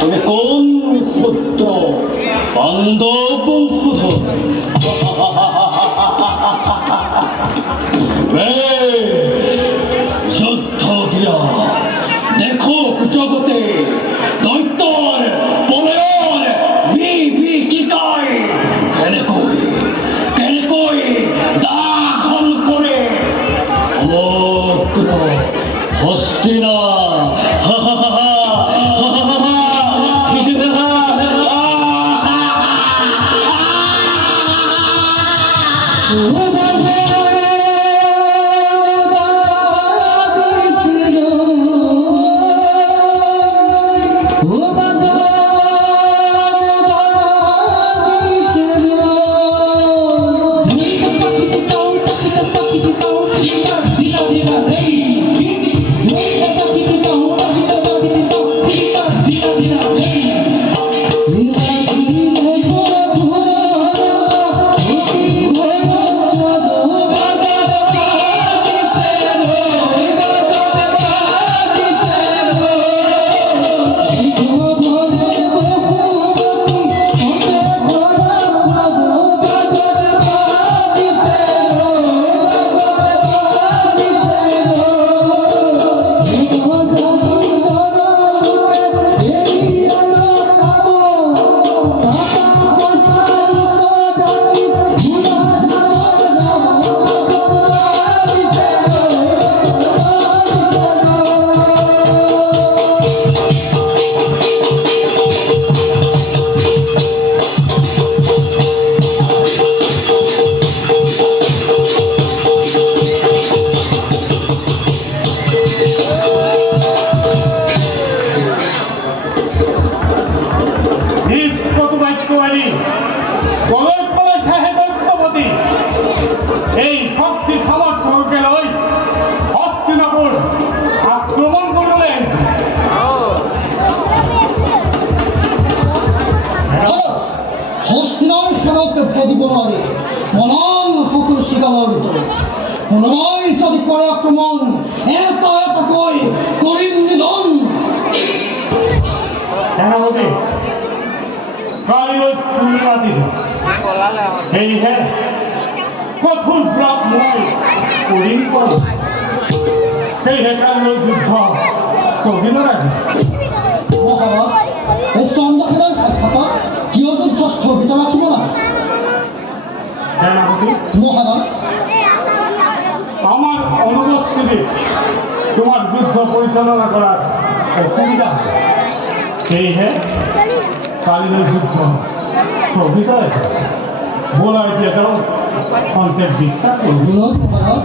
তুমি কোন পুত্র? পাণ্ডব বংশধর। যুদ্ধ দিয়া দেখো জগতে দৈত্যর পলয়ন বিভীষিকায় কেনেকৈ দাখন করে সমগ্র হস্তিনা এই শক্তি সামর্থ্যকে লই হস্তিনাপুর আক্রমণ করলে হস্তিনার সেবককে প্রতিপদে মনন পুকুর শিকাবন্ত পুনরায় যদি করে আক্রমণ এত কই করিম নিধন। সেনাপতি কালীয় পূর্ণিমাতি এই হ্যাঁ কঠোর ব্রত মই করিম কর সেই হে কালীয় যুদ্ধ কঠিন রাখে মহারাজ এই চন্দ্রখেলার কথা কিয় যুদ্ধ স্থগিত রাখিব না? সেনাপতি মহারাজ আমার অনুপস্থিতি তোমার যুদ্ধ পরিচালনা করার অসুবিধা সেই হ্যাঁ কালীয় যুদ্ধ স্থগিত আছে বলা হয়েছে কারণ অন্তের বিশ্বাস করুন। মহারাজ